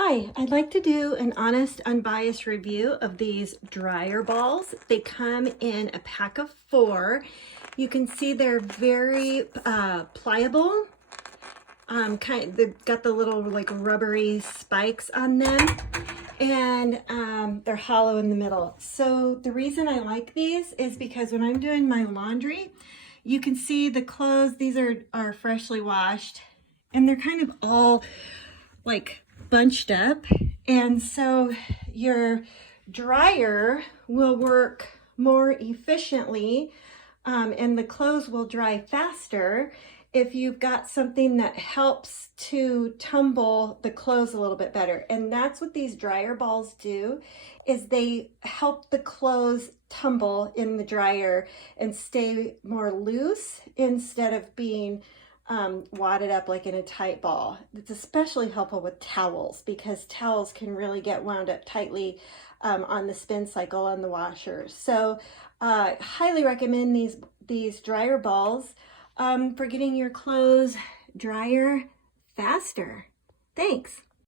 Hi, I'd like to do an honest, unbiased review of these dryer balls. They come in a pack of 4. You can see they're very pliable. They've got the little like rubbery spikes on them, and they're hollow in the middle. So the reason I like these is because when I'm doing my laundry, you can see the clothes. These are freshly washed, and they're kind of all like bunched up, and so your dryer will work more efficiently, and the clothes will dry faster if you've got something that helps to tumble the clothes a little bit better. And that's what these dryer balls do, is they help the clothes tumble in the dryer and stay more loose instead of being wadded up like in a tight ball. It's especially helpful with towels because towels can really get wound up tightly on the spin cycle on the washer. So highly recommend these dryer balls for getting your clothes drier faster. Thanks.